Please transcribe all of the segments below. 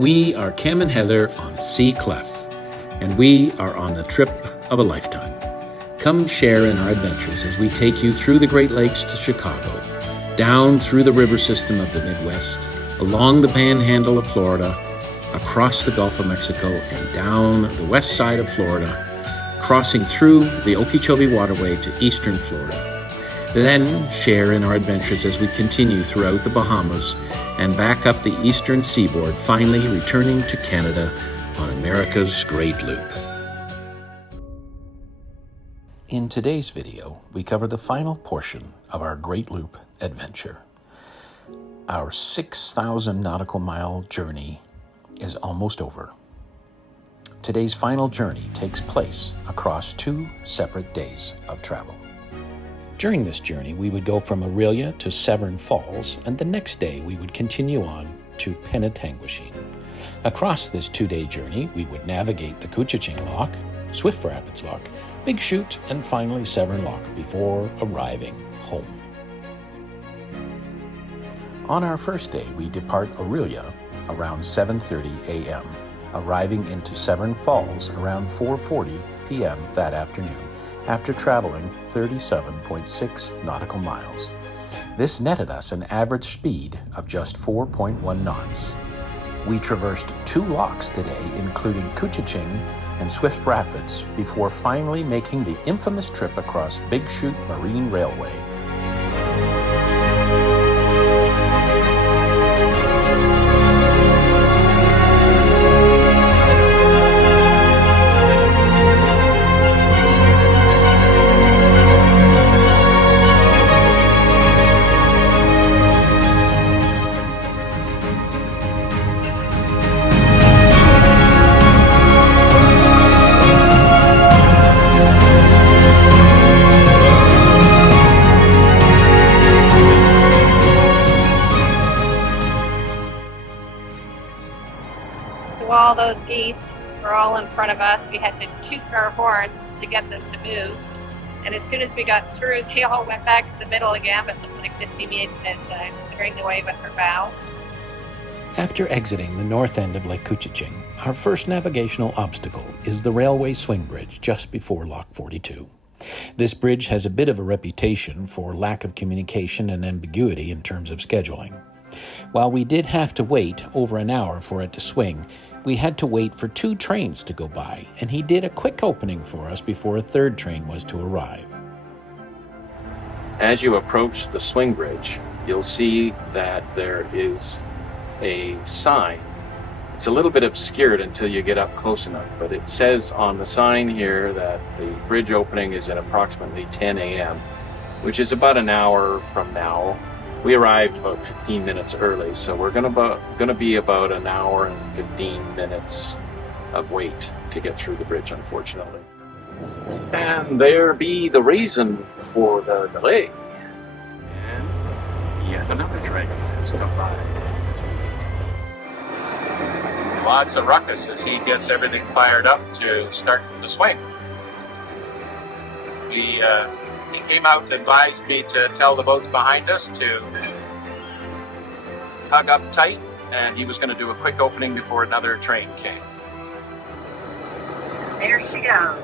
We are Cam and Heather on Sea Clef, and we are on the trip of a lifetime. Come share in our adventures as we take you through the Great Lakes to Chicago, down through the river system of the Midwest, along the panhandle of Florida, across the Gulf of Mexico, and down the west side of Florida, crossing through the Okeechobee Waterway to eastern Florida. Then share in our adventures as we continue throughout the Bahamas and back up the eastern seaboard, finally returning to Canada on America's Great Loop. In today's video, we cover the final portion of our Great Loop adventure. Our 6,000 nautical mile journey is almost over. Today's final journey takes place across 2 separate days of travel. During this journey, we would go from Orillia to Severn Falls, and the next day we would continue on to Penetanguishene. Across this 2-day journey, we would navigate the Couchiching Lock, Swift Rapids Lock, Big Chute, and finally Severn Lock before arriving home. On our first day, we depart Orillia around 7:30 a.m., arriving into Severn Falls around 4:40 p.m. that afternoon, after traveling 37.6 nautical miles. This netted us an average speed of just 4.1 knots. We traversed 2 locks today, including Couchiching and Swift Rapids, before finally making the infamous trip across Big Chute Marine Railway. All those geese were all in front of us. We had to toot our horn to get them to move. And as soon as we got through, they all went back to the middle again, but it looked like Missy made this clearing the way with her bow. After exiting the north end of Lake Couchiching, our first navigational obstacle is the railway swing bridge just before Lock 42. This bridge has a bit of a reputation for lack of communication and ambiguity in terms of scheduling. While we did have to wait over an hour for it to swing, we had to wait for 2 trains to go by, and he did a quick opening for us before a 3rd train was to arrive. As you approach the swing bridge, you'll see that there is a sign. It's a little bit obscured until you get up close enough, but it says on the sign here that the bridge opening is at approximately 10 a.m., which is about an hour from now. We arrived about 15 minutes early, so we're gonna be about an hour and 15 minutes of wait to get through the bridge, unfortunately. And there be the reason for the delay. And yet another train has come by. Lots of ruckus as he gets everything fired up to start the swing. He came out and advised me to tell the boats behind us to hug up tight, and he was going to do a quick opening before another train came. There she goes.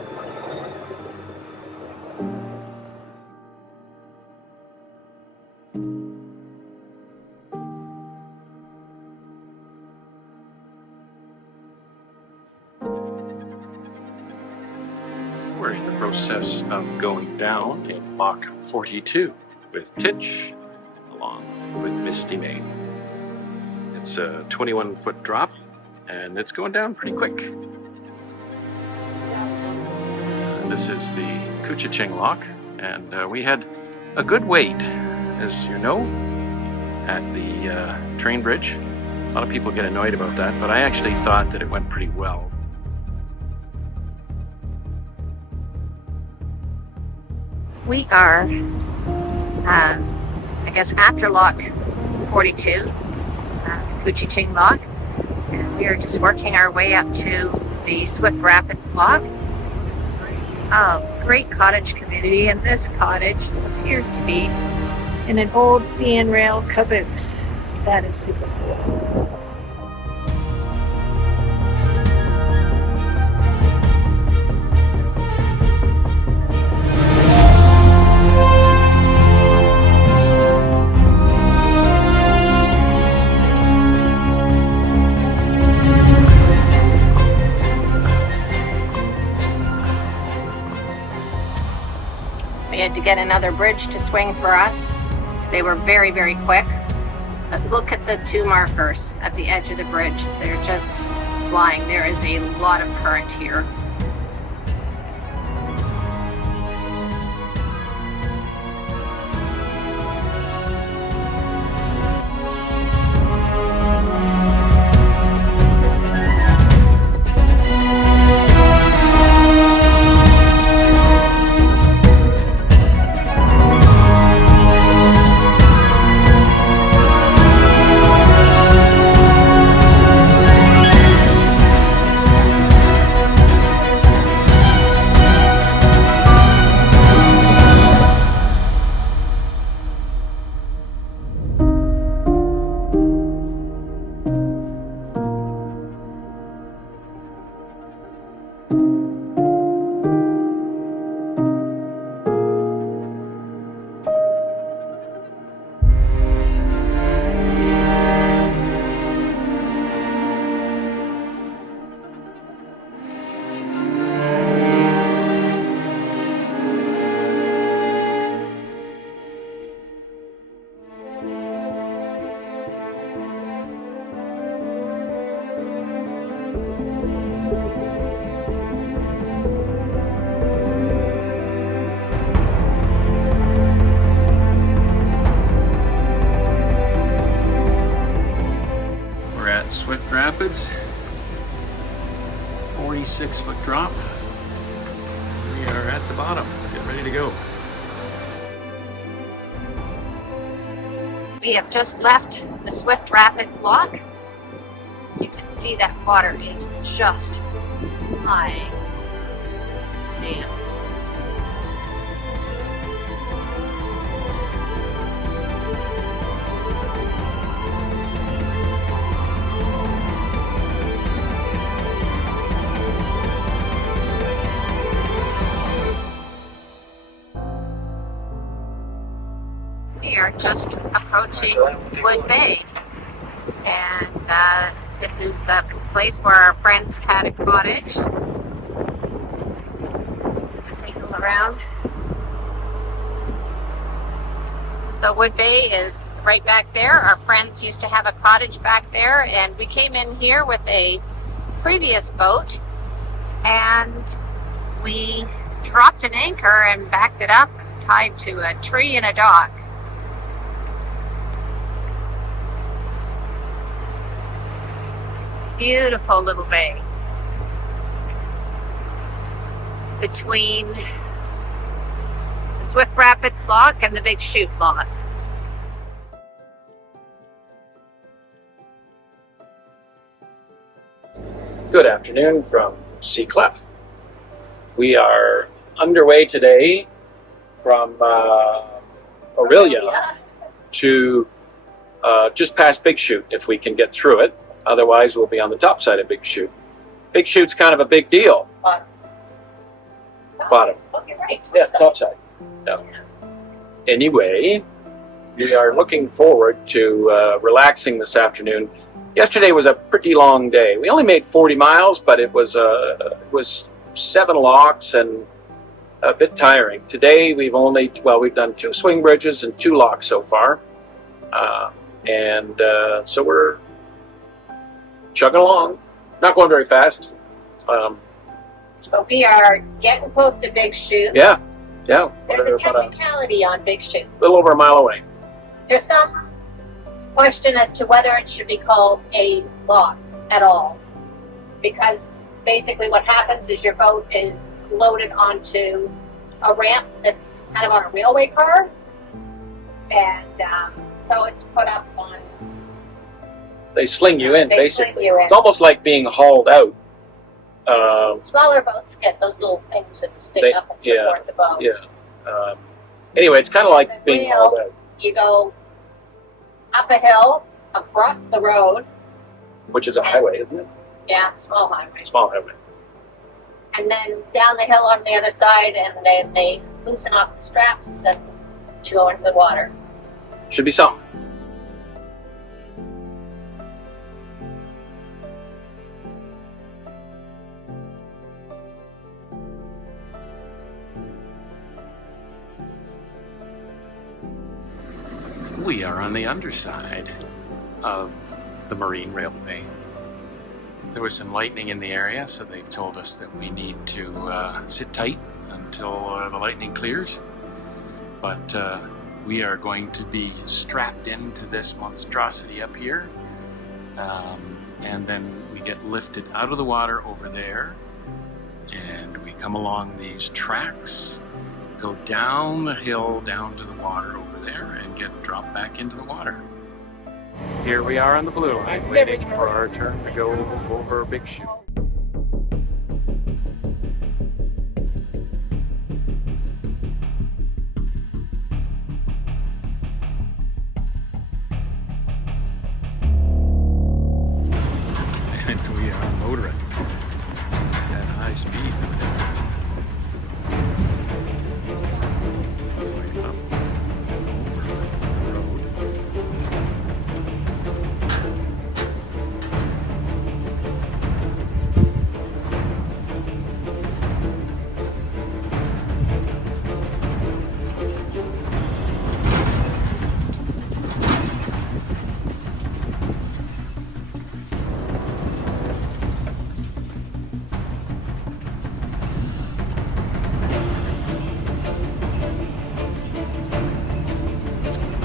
We're in the process of going down in Lock 42 with Titch, along with Misty May. It's a 21-foot drop, and it's going down pretty quick. This is the Couchiching Lock, and we had a good wait, as you know, at the train bridge. A lot of people get annoyed about that, but I actually thought that it went pretty well. We are, I guess, after Lock 42, Couchiching Lock, and we are just working our way up to the Swift Rapids Lock. Great cottage community, and this cottage appears to be in an old CN Rail caboose. That is super cool. get another bridge to swing for us. They were very, very quick. But look at the two markers at the edge of the bridge. They're just flying. There is a lot of current here. Swift Rapids, 46-foot drop. We are at the bottom. Get ready to go. We have just left the Swift Rapids Lock. You can see that water is just high. Damn. We are just approaching Wood Bay, and this is a place where our friends had a cottage. Let's take a look around. So Wood Bay is right back there. Our friends used to have a cottage back there, and we came in here with a previous boat, and we dropped an anchor and backed it up, tied to a tree and a dock. Beautiful little bay between the Swift Rapids Lock and the Big Chute Lock. Good afternoon from Clef. We are underway today from Orillia to just past Big Chute, if we can get through it. Otherwise, we'll be on the top side of Big Chute. Big Chute's kind of a big deal. Bottom. Okay, right. Yes, top side. No. Anyway, we are looking forward to relaxing this afternoon. Yesterday was a pretty long day. We only made 40 miles, but it was 7 locks and a bit tiring. Today we've done 2 swing bridges and 2 locks so far, so we're chugging along, not going very fast. But we are getting close to Big Chute. Yeah. There's We're a technicality on Big Chute. a little over a mile away. There's some question as to whether it should be called a lock at all. Because basically what happens is your boat is loaded onto a ramp that's kind of on a railway car. And so it's put up on... They sling you in, They basically. sling you in. It's almost like being hauled out. Smaller boats get those little things that stick up and support the boats. Yeah. Anyway, it's kind of like being Rail, hauled out. You go up a hill, across the road. Which is a highway, isn't it? Yeah, small highway. Small highway. And then down the hill on the other side, and then they loosen off the straps and you go into the water. Should be something. We are on the underside of the Marine Railway. There was some lightning in the area, so they've told us that we need to sit tight until the lightning clears. But we are going to be strapped into this monstrosity up here, and then we get lifted out of the water over there, and we come along these tracks, go down the hill down to the water over there, and get dropped back into the water. Here we are on the blue line, waiting for our turn to go over Big Chute. And we are motoring at high speed. Going up and over the road.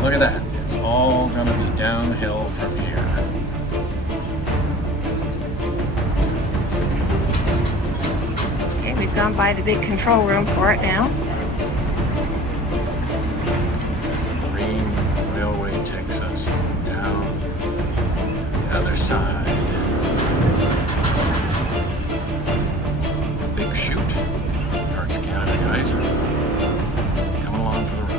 Look at that. It's all going to be downhill from here. Okay, we've gone by the big control room for it now. As the Marine Railway takes us down to the other side. Big Chute. Parks Canada guys are coming along for the ride.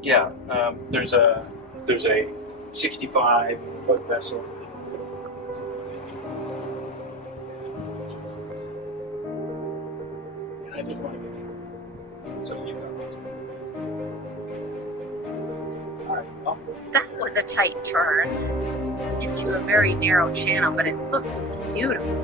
Yeah, there's a 65-foot vessel. And I just want to get so you know. All right. Well. That was a tight turn into a very narrow channel, but it looks beautiful.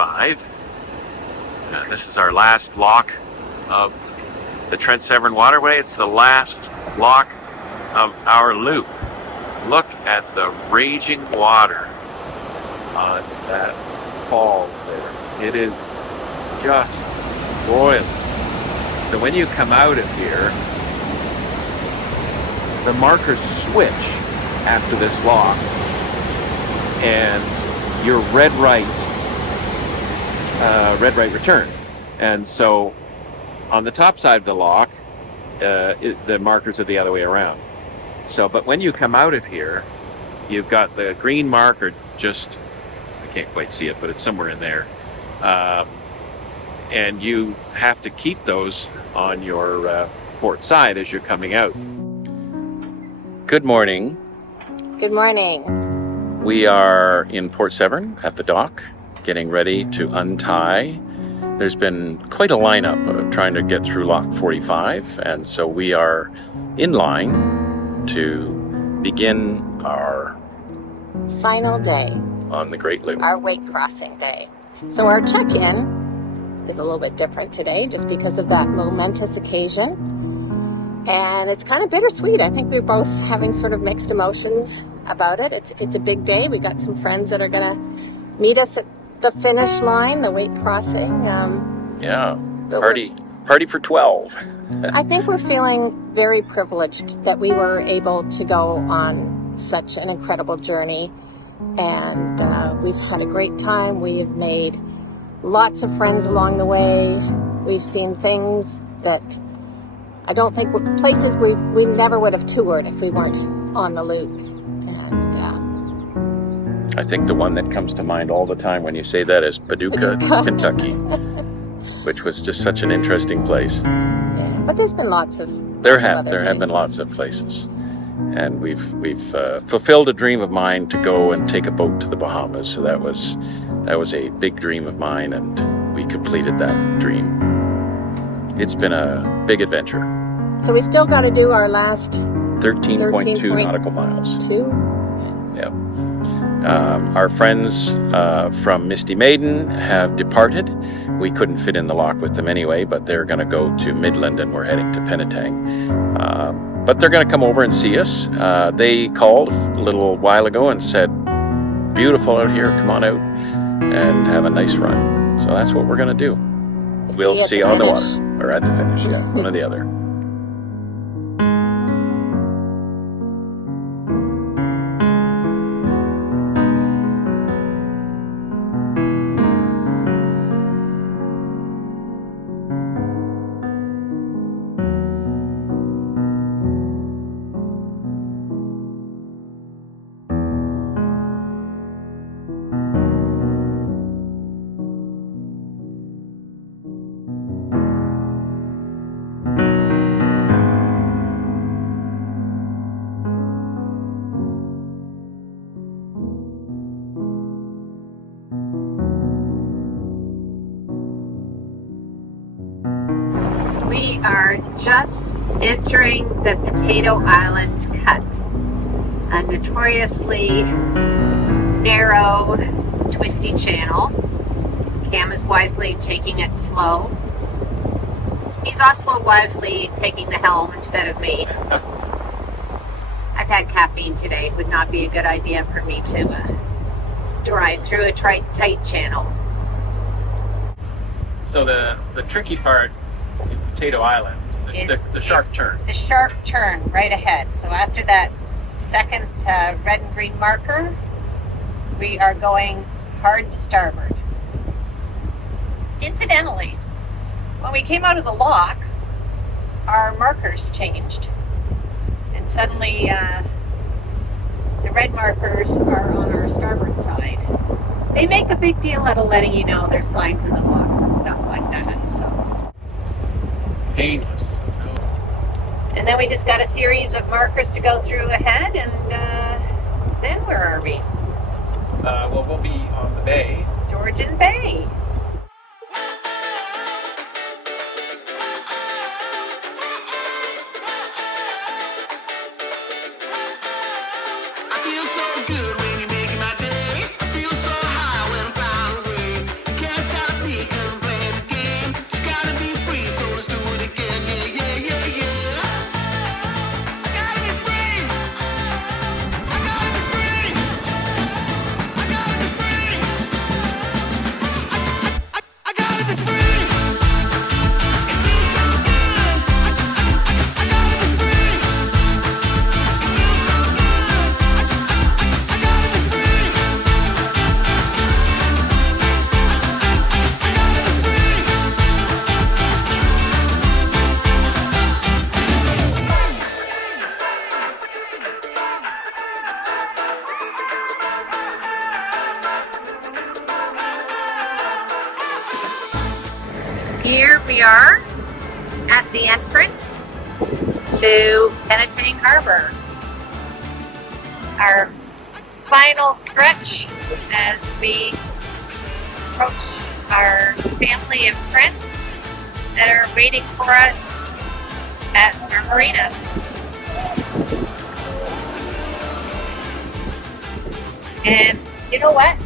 45. This is our last lock of the Trent Severn Waterway. It's the last lock of our loop. Look at the raging water on that falls there. It is just boiling. So when you come out of here, the markers switch after this lock, and your red right return. And so on the top side of the lock, the markers are the other way around. So, but when you come out of here, you've got the green marker just, I can't quite see it, but it's somewhere in there. And you have to keep those on your port side as you're coming out. Good morning. Good morning. We are in Port Severn at the dock, getting ready to untie. There's been quite a lineup of trying to get through Lock 45, and so we are in line to begin our final day on the Great Loop. our wake crossing day. So our check-in is a little bit different today just because of that momentous occasion, and it's kind of bittersweet. I think we're both having sort of mixed emotions about it. It's a big day. We got some friends that are gonna meet us at the finish line, the wake crossing. Yeah, party for 12. I think we're feeling very privileged that we were able to go on such an incredible journey, and we've had a great time. We have made lots of friends along the way. We've seen things that I don't think places we never would have toured if we weren't on the loop. And I think the one that comes to mind all the time when you say that is Paducah, Kentucky, which was just such an interesting place. yeah, but there's been lots of There other have been lots places. of places, and we've fulfilled a dream of mine to go and take a boat to the Bahamas. So that was a big dream of mine, and we completed that dream. It's been a big adventure. So we still got to do our last 13.2 nautical miles. 2. Yep. Our friends from Misty Maiden have departed. We couldn't fit in the lock with them anyway, but they're going to go to Midland, and we're heading to Penetang. But they're going to come over and see us. They called a little while ago and said, beautiful out here, come on out and have a nice run. So that's what we're going to do. We'll see you on the water, or at the finish, yeah, one or the other. We are just entering the Potato Island Cut, a notoriously narrow, twisty channel. Cam is wisely taking it slow. He's also wisely taking the helm instead of me. I've had caffeine today. It would not be a good idea for me to drive through a tight channel. So the tricky part in Potato Island, the sharp turn. The sharp turn right ahead. So after that second red and green marker, we are going hard to starboard. Incidentally, when we came out of the lock, our markers changed. And suddenly the red markers are on our starboard side. They make a big deal out of letting you know there's signs in the locks and stuff like that. So Painless. and then we just got a series of markers to go through ahead, and then where are we? Well, we'll be on the bay. Georgian Bay. I feel so good when you're making my day. I feel so high when I'm flying away. Can't Here we are at the entrance to Penetanguishene Harbor. Our final stretch as we approach our family and friends that are waiting for us at our marina. And you know what?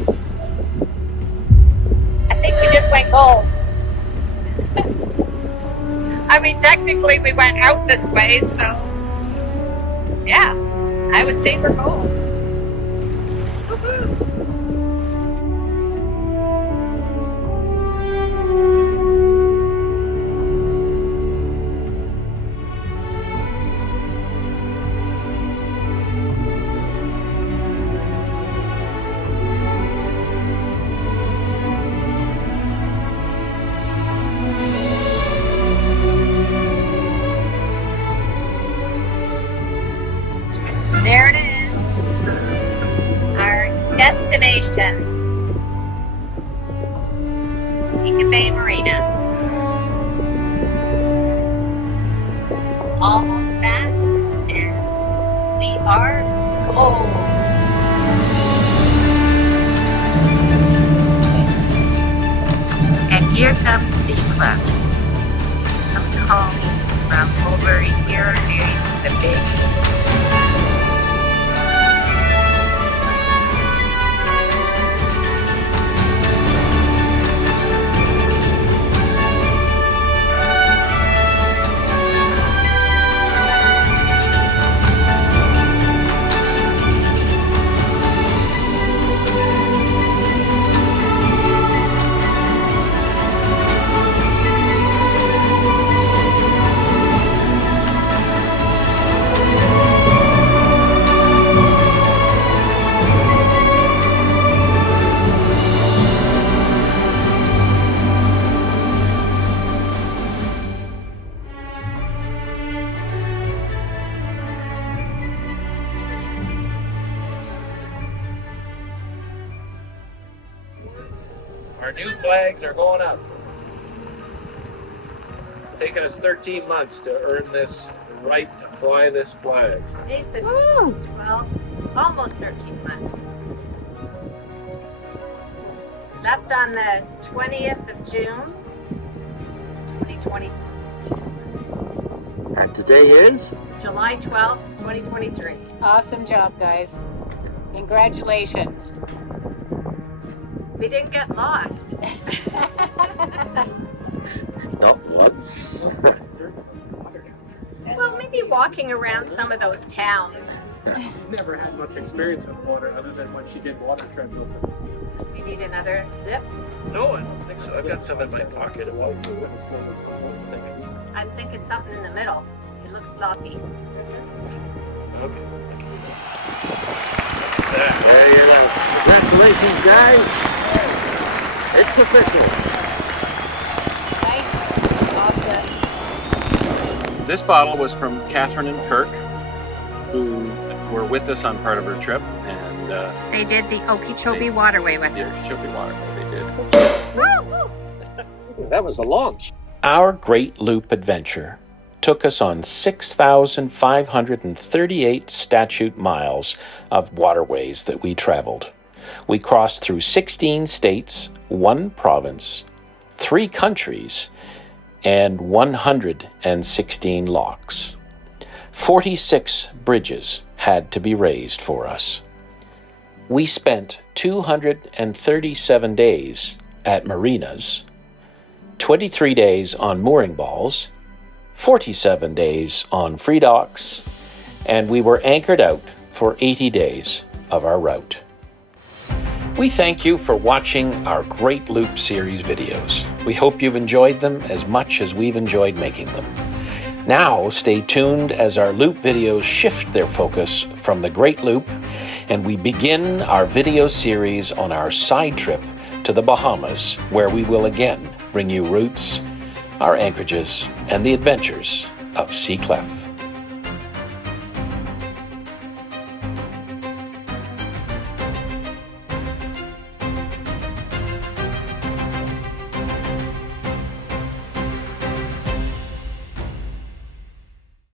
I think we just went gold. I mean, technically we went out this way, so yeah, I would say we're gold. Woohoo! There it is, our destination, Penetanguishene Bay Marina. Almost back, and we are gold. And here comes Sea Clef, coming home from over a year doing the big. Our new flags are going up. It's taken us 13 months to earn this right to fly this flag. They said 12, almost 13 months. Left on the 20th of June, 2022. And today is? July 12th, 2023. Awesome job, guys. Congratulations. We didn't get lost. Not once. Well, maybe walking around some of those towns. She's never had much experience with water other than when she did water travel. You need another zip? No, I don't think so. I've got some in my pocket. I'm thinking something in the middle. It looks floppy. Okay. There you go. Congratulations, guys. It's official. Nice job, good. This bottle was from Catherine and Kirk, who were with us on part of her trip, and They did the Okeechobee Waterway with yeah, us. Okeechobee Water. They did. That was a launch. Our Great Loop adventure took us on 6,538 statute miles of waterways that we traveled. We crossed through 16 states, 1 province, 3 countries, and 116 locks. 46 bridges had to be raised for us. We spent 237 days at marinas, 23 days on mooring balls, 47 days on free docks, and we were anchored out for 80 days of our route. We thank you for watching our Great Loop series videos. We hope you've enjoyed them as much as we've enjoyed making them. Now stay tuned as our Loop videos shift their focus from the Great Loop and we begin our video series on our side trip to the Bahamas, where we will again bring you routes, our anchorages, and the adventures of Sea Clef.